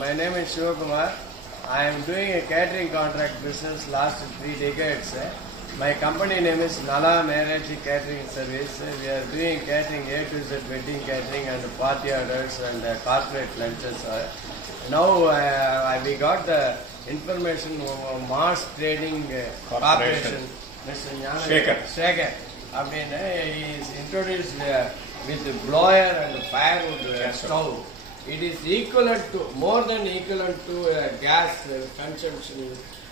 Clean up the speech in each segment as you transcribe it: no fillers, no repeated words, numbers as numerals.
My name is Shivakumar. I am doing a catering contract business last 3 decades. My company name is Nala Marriage Catering Service. We are doing catering A to Z, wedding catering and party orders and corporate lunches. Now we got the information from Mars Trading Corporation. Mr. Shekhar. He is introduced with blower and firewood stove. It is equivalent to, more than equivalent to gas consumption.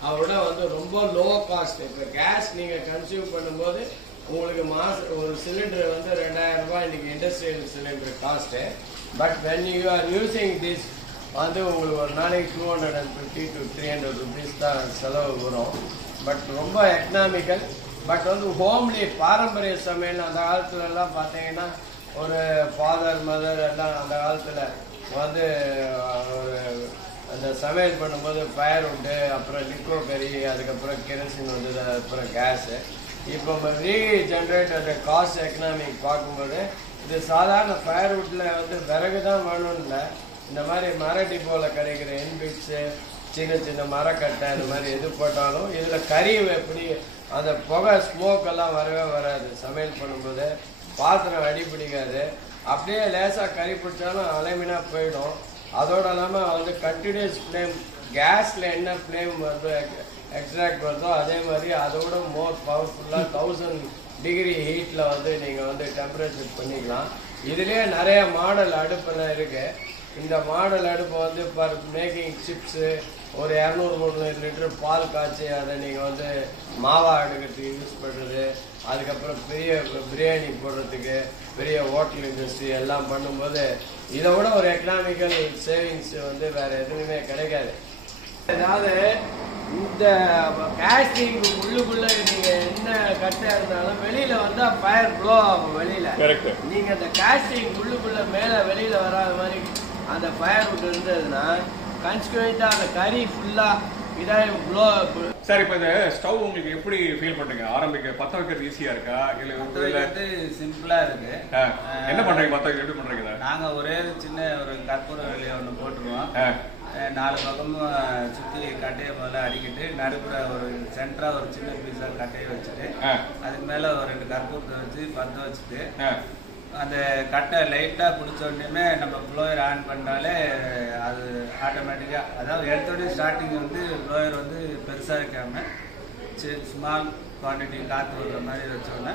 அதோட வந்து ரொம்ப low cost. இப்போ case நீங்கள் consume பண்ணும்போது உங்களுக்கு மாதம் ஒரு cylinder வந்து 2000 ரூபாய் இன்னைக்கு industrial cylinder cost. But when you are using this வந்து உங்களுக்கு ஒரு நாளைக்கு 250 to 300 rupees தான் செலவு வரும். பட் ரொம்ப எக்கனாமிக்கல். பட் வந்து ஹோம்லி பாரம்பரிய சமையல் அந்த காலத்துலலாம் பார்த்தீங்கன்னா ஒரு ஃபாதர் மதர் எல்லாம் அந்த காலத்தில் வந்து ஒரு அந்த சமையல் பண்ணும்போது ஃபயர் உண்டு, அப்புறம் லிக்கோ கறி, அதுக்கப்புறம் கெரசின் வந்தது, அதுக்கப்புறம் கேஸு. இப்போ ரீஜென்ரேட் அந்த காஸ்ட் எக்கனாமிக் பார்க்கும்போது இது சாதாரண ஃபயர்வுட்டில் வந்து விறகு தான் வேணும்னு இல்லை, இந்த மாதிரி மர டிப்போவில் கிடைக்கிற இன்பிட்ஸு, சின்ன சின்ன மரக்கட்டை, இந்த மாதிரி எது போட்டாலும் இதில் கறி எப்படி அந்த புகை ஸ்மோக்கெல்லாம் வரவே வராது. சமையல் பண்ணும்போது பாத்திரம் அடிப்பிடிக்காது. அப்படியே லேசாக கறி பிடிச்சாலும் அலைமினாக போயிடும். அதோட இல்லாமல் வந்து கண்டினியூஸ் ஃப்ளேம், கேஸில் என்ன ஃப்ளேம் வந்து எக்ஸ்ட்ராக்ட் வருதோ அதே மாதிரி அதோட மோர் பவர்ஃபுல்லாக 1000 டிகிரி ஹீட்டில் வந்து நீங்கள் வந்து டெம்பரேச்சர் பண்ணிக்கலாம். இதுலேயே நிறைய மாடல் அடுப்பெல்லாம் இருக்குது. இந்த மாடல் அடுப்பை வந்து பர் மேக்கிங் சிப்ஸு ஒரு 200-300 லிட்டர் பால் காய்ச்சி அதை நீங்கள் வந்து மாவா எடுக்கிறதுக்கு யூஸ் பண்ணுறது, அதுக்கப்புறம் பெரிய பிரியாணி போடுறதுக்கு, பெரிய ஹோட்டல் இண்டஸ்ட்ரி எல்லாம் பண்ணும்போது இதை விட ஒரு எக்கனாமிக்கல் சேவிங்ஸ் வந்து வேறு எதுவுமே கிடைக்காது. அதாவது இந்த கேஸ்டிங் உள்ளுக்குள்ளே நீங்கள் என்ன கட்டாக இருந்தாலும் வெளியில் வந்தால் ஃபயர் ப்ளோ ஆகும். வெளியில் நீங்கள் அந்த கேஸ்டிங் உள்ளுக்குள்ளே மேலே வெளியில் வராத மாதிரி அந்த ஃபயர் விட்டு இருந்ததுன்னா கான்ஸ்குவெண்ட்டாக அந்த கறி ஃபுல்லாக இதாக ப்ளோ. சார், இப்போ இந்த ஸ்டவ் உங்களுக்கு எப்படி ஃபீல் பண்ணுறீங்க? ஆரம்பிக்க பற்ற வைக்கிறது ஈஸியாக இருக்கா இல்லை வந்து சிம்பிளாக இருக்கு? என்ன பண்ணுறீங்க? பற்ற வைக்க எப்படி பண்ணுறீங்க? நாங்கள் ஒரே சின்ன ஒரு கற்பூர வெளியே ஒன்று போட்டுருவோம். 4 பக்கமும் சுற்றி கட்டையை முதல்ல அடிக்கிட்டு நடுப்புற ஒரு சென்டராக ஒரு சின்ன பீஸாக கட்டையை வச்சுட்டு அதுக்கு மேலே ஒரு 2 கற்பூரத்தை வச்சு பற்ற வச்சுட்டு அந்த கட்டை லைட்டாக பிடிச்ச உடனே நம்ம ப்ளோயர் ஆன் பண்ணாலே அது ஆட்டோமேட்டிக்காக, அதாவது எடுத்தோடனே ஸ்டார்டிங் வந்து ப்ளோயர் வந்து பெருசாக வைக்காமல் ஸ்மால் குவான்டிட்டி காற்று விடுற மாதிரி வச்சோன்னா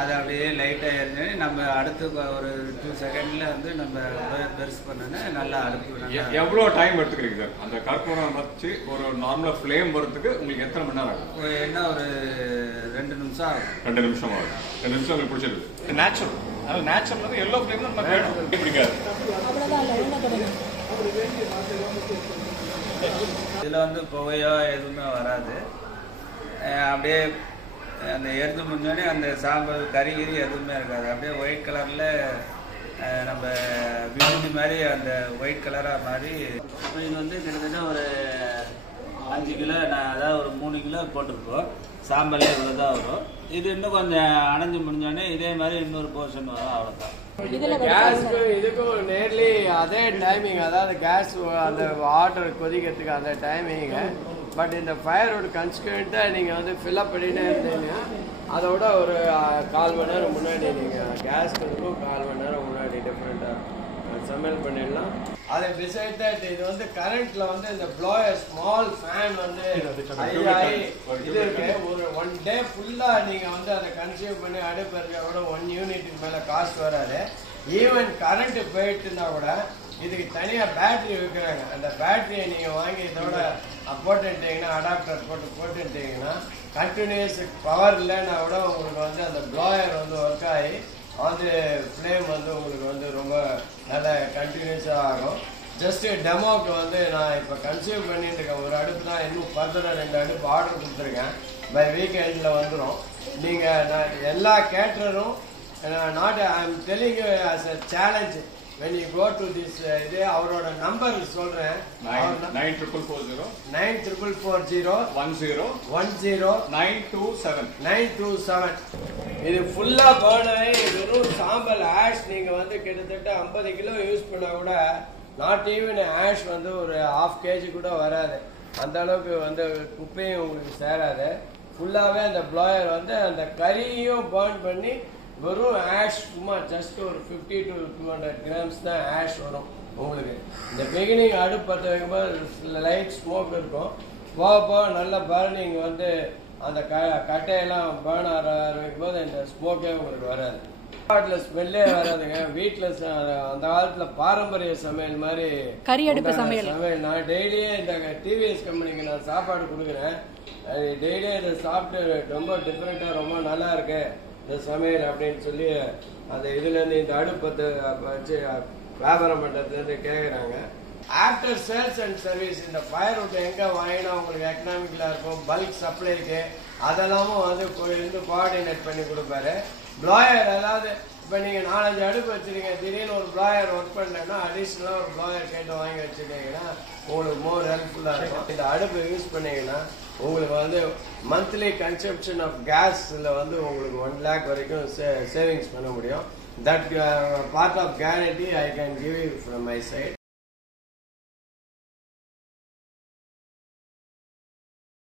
அது அப்படியே லைட்டாக எரிஞ்சு நம்ம அடுத்து ஒரு 2 செகண்டில் வந்து நம்ம ப்ளோயர் பெருசு பண்ணோன்னா நல்லா அடுப்பு. எவ்வளோ டைம் எடுத்துக்கிறீங்க சார் அந்த கற்பூரம் வச்சு ஒரு நார்மலாக ஃப்ளேம் வரதுக்கு உங்களுக்கு எத்தனை மணி நேரம் ஆகும்? என்ன ஒரு 2 நிமிஷம் ஆகும். 2 நிமிஷம் ஆகும். 2 நிமிஷம் உங்களுக்கு பிடிச்சிருக்கு. நேச்சுரல், அதாவது நேச்சுரல் வந்து எல்லோ ஃப்ளேம் தான் நம்ம பிடிக்காது. இதில் வந்து புகையோ எதுவுமே வராது. அப்படியே அந்த எரிஞ்சு முடிஞ்சோடனே அந்த சாம்பல் கறி எதுவுமே இருக்காது. அப்படியே ஒயிட் கலரில் நம்ம விழுந்து மாதிரி அந்த ஒயிட் கலராக மாதிரி. இது வந்து கிட்டத்தட்ட ஒரு 5 கிலோ, அதாவது ஒரு 3 கிலோ போட்டிருக்கோம். சாம்பல் இவ்வளோ தான் வரும். இது இன்னும் கொஞ்சம் அணைஞ்சு முடிஞ்சோடனே இதே மாதிரி இன்னொரு போர்ஷன் வரும். அவ்வளோதான். கேஸுக்கும் இதுக்கும் நேர்லி அதே டைமிங், அதாவது கேஸ் அந்த வாட்டர் கொதிக்கிறதுக்கு அந்த டைமிங்க. பட் இந்த ஃபயரோட கன்ஸ்குவெண்ட்டாக நீங்கள் வந்து ஃபில்அப் பண்ணிட்டே இருந்தீங்கன்னா அதோட ஒரு 1/4 மணி நேரம் முன்னாடி நீங்கள் கேஸ்க்கு 1/4 மணி நேரம் முன்னாடி டிஃப்ரெண்ட்டாக சமையல் பண்ணிடலாம். அதை பிசைட் தட் இது வந்து கரண்ட்ல வந்து இந்த ப்ளோயர் ஸ்மால் ஃபேன் வந்து இது இருக்கு. ஒரு 1 டே ஃபுல்லா நீங்க வந்து அதை கன்சியூம் பண்ணி அடுப்பறத 1 யூனிட்டுக்கு மேல காஸ்ட் வராது. ஈவன் கரண்ட் போயிட்டுனா கூட இதுக்கு தனியா பேட்டரி வைக்கிறாங்க. அந்த பேட்டரியை நீங்க வாங்கி இதோட போட்டுட்டீங்கன்னா அடாப்டர் போட்டுட்டீங்கன்னா கண்டினியூஸ் பவர் இல்லைன்னா கூட உங்களுக்கு வந்து அந்த ப்ளோயர் வந்து ஒர்க் ஆகி வந்து ஃப்ளேம் வந்து உங்களுக்கு வந்து ரொம்ப நல்ல கண்டினியூஸாக ஆகும். ஜஸ்ட் டெமோக்கு வந்து நான் இப்போ கன்சியூம் பண்ணிட்டு இருக்கேன். ஒரு அடுப்பு தான், இன்னும் ஃபர்தராக 2 அடுப்பு ஆர்டர் கொடுத்துருக்கேன். பை வீக்கெண்டில் வந்துடும். நீங்கள் நான் எல்லா கேட்டரும் not I am telling you as a challenge. when you go to this இதே அவரோட நம்பர் சொல்றேன். 9440 927 இது ஃபுல்லா பர்ன் ஆகி வெறும் சாம்பல் ஆஷ். நீங்க வந்து கிட்டத்தட்ட 50 கிலோ யூஸ் பண்ணா கூட நாட் ஈவன் ஆஷ் வந்து ஒரு 1/2 kg கூட வராது. அந்த அளவுக்கு வந்து குப்பையும் உங்களுக்கு சேராது. ஃபுல்லாகவே அந்த ப்ளாயர் வந்து அந்த கறியும் பர்ன் பண்ணி வெறும் ஆஷ் சும்மா ஜஸ்ட் ஒரு 50 to 200 grams தான் ஆஷ் வரும் உங்களுக்கு. இந்த பிகினிங் அடுப்பு பற்ற வைக்கும்போது லைட் ஸ்மோக் இருக்கும். போக போக நல்ல பர்னிங் வந்து அந்த கட்டையெல்லாம் பேர்ன் ஆரம்பிக்கும் போது இந்த ஸ்மோக்கே உங்களுக்கு வராது. சாப்பாட்டில் ஸ்மெல்லே வராதுங்க. வீட்டில் அந்த காலத்தில் பாரம்பரிய சமையல் மாதிரி கறி அடுப்பு சமையல். நான் டெய்லியே இந்த டிவிஎஸ் கம்பெனிக்கு நான் சாப்பாடு கொடுக்குறேன். டெய்லியே இதை சாப்பிட்டு ரொம்ப டிஃப்ரெண்ட்டாக ரொம்ப நல்லா இருக்கு இந்த சமையல் அப்படின்னு சொல்லி அந்த இதுலேருந்து இந்த அடுப்பத்தை வச்சு வியாபாரம் பண்ணுறதுலேருந்து கேட்குறாங்க. ஆஃப்டர் சேல்ஸ் அண்ட் சர்வீஸ் இந்த ஃபயர்வுட் எங்கே வாங்கினா உங்களுக்கு எக்கனாமிக்கலாக இருக்கும், பல்க் சப்ளைக்கு அதெல்லாமும் வந்து இருந்து கோஆர்டினேட் பண்ணி கொடுப்பாரு. ப்ளாயர் அதாவது இப்போ நீங்கள் 4-5 அடுப்பு வச்சுருக்கீங்க, திடீர்னு ஒரு ப்ளாயர் ஒர்க் பண்ணலன்னா அடிஷ்னலாக ஒரு ப்ளாயர் கேட்டு வாங்கி வச்சுட்டீங்கன்னா உங்களுக்கு மோர் ஹெல்ப்ஃபுல்லாக இருக்கும். இந்த அடுப்பு யூஸ் பண்ணீங்கன்னா உங்களுக்கு வந்து மந்த்லி கன்சப்ஷன் ஆஃப் கேஸில் வந்து உங்களுக்கு 1 lakh வரைக்கும் சேவிங்ஸ் பண்ண முடியும். That part of guarantee I can give you from my side.